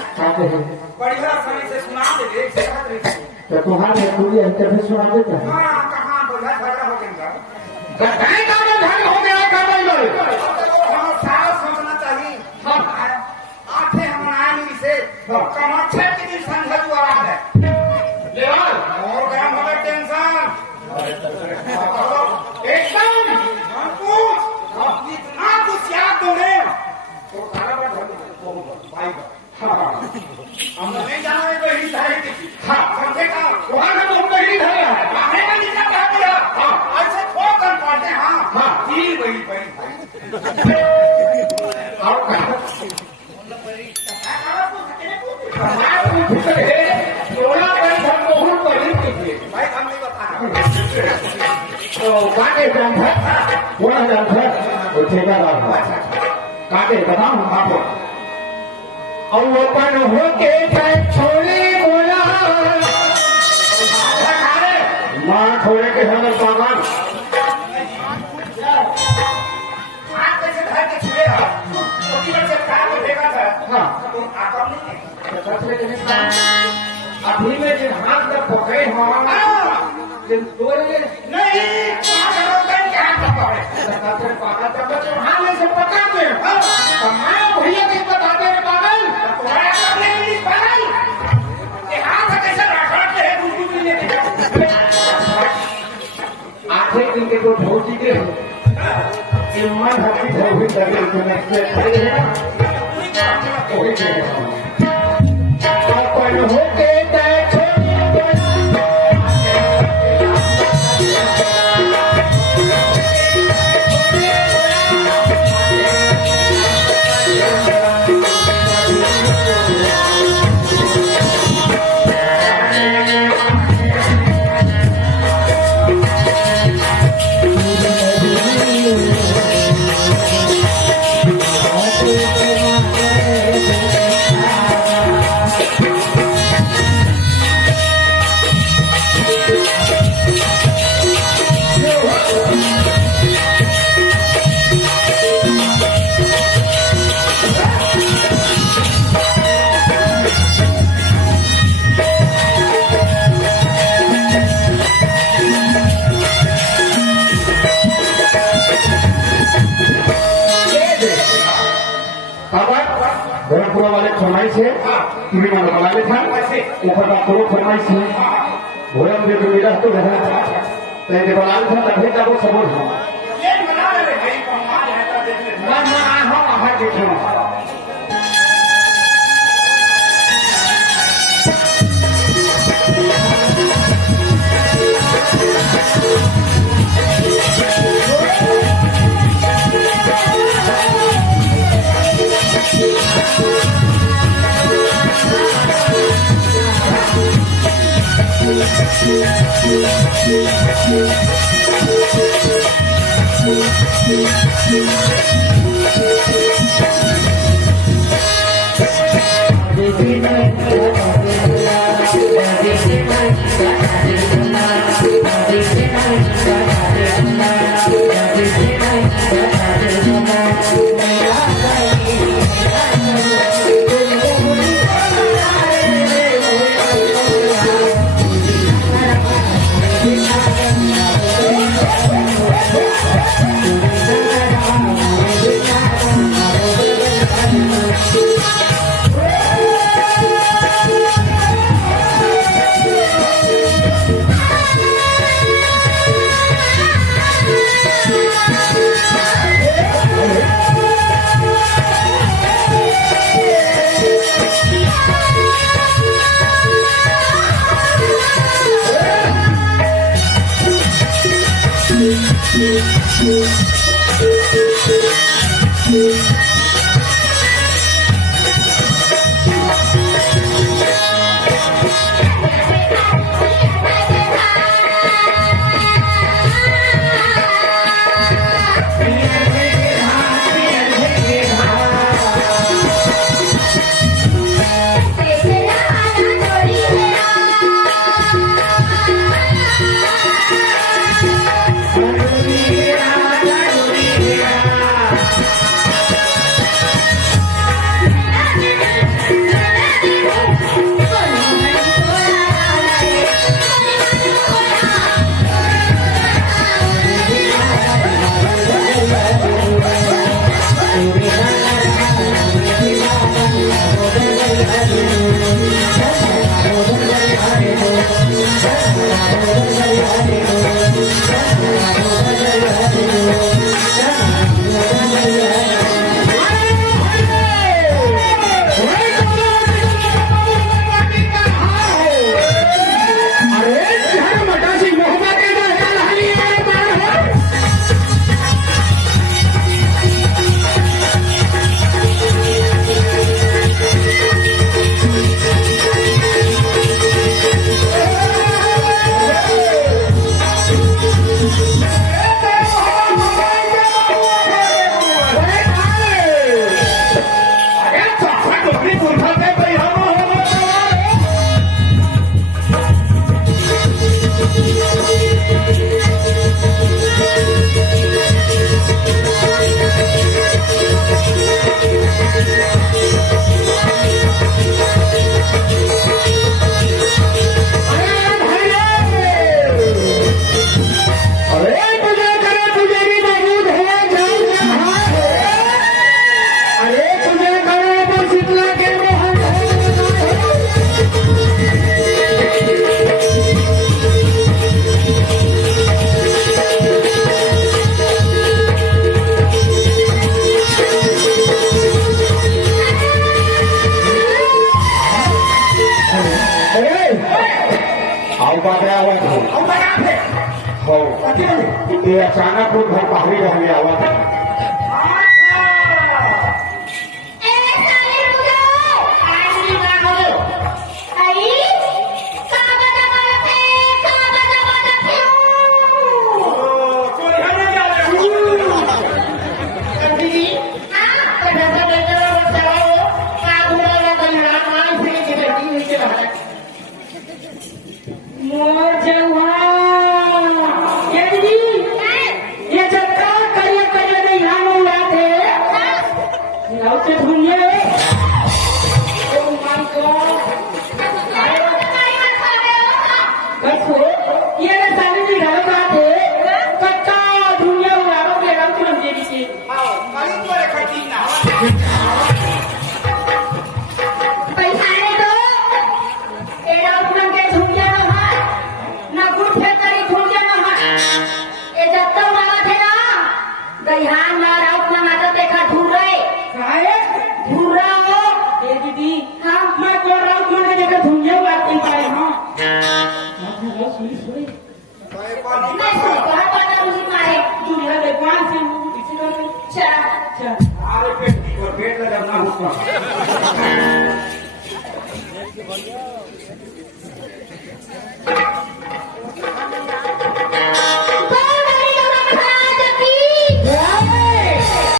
बढ़िया समय से सुना दे तो तुम्हारे पूरी अंतर में सुना देता है। हाँ कहाँ बोला झगड़ा हो गया कहीं का झगड़ा हो गया सारा सोचना चाहिए आठे हम आए से कमाच्छे के दिन संघ द्वारा है और गया हमारे टेंशन एकदम इतना कुछ याद दोगे तो भाई हम नहीं जाना है तो ही धारे समझेगा वहां से तुमको ही धारे बाहर का नीचा क्या किया ऐसे ठोक कर पड़ते हाँ जी वही वही और भाई हम नहीं बता तो काटे वो ठेकेदार काटे बताऊं आपको अवलोकन होके छोड़े बोला माँ छोड़े के समय सामान कैसे घर के छुए अभी में जिन हाथ में पकड़े जिन तोड़े नहीं हाथ से पकड़ते मैं भैया के बताते हैं पागल आखिर दिन के को भौजी के मन हकी धोबी करके होके गोरखपुरा वाले फरमाइश है तुम्हें मैंने बनाने था ऊपर का पूरा फरमाइश है भोरम में जो मिला तो रहना पहले बनाने था तभी का वो सबूत है मैं देखूँ हो ते अचानक खूप भारी झाली आवाज Thank you.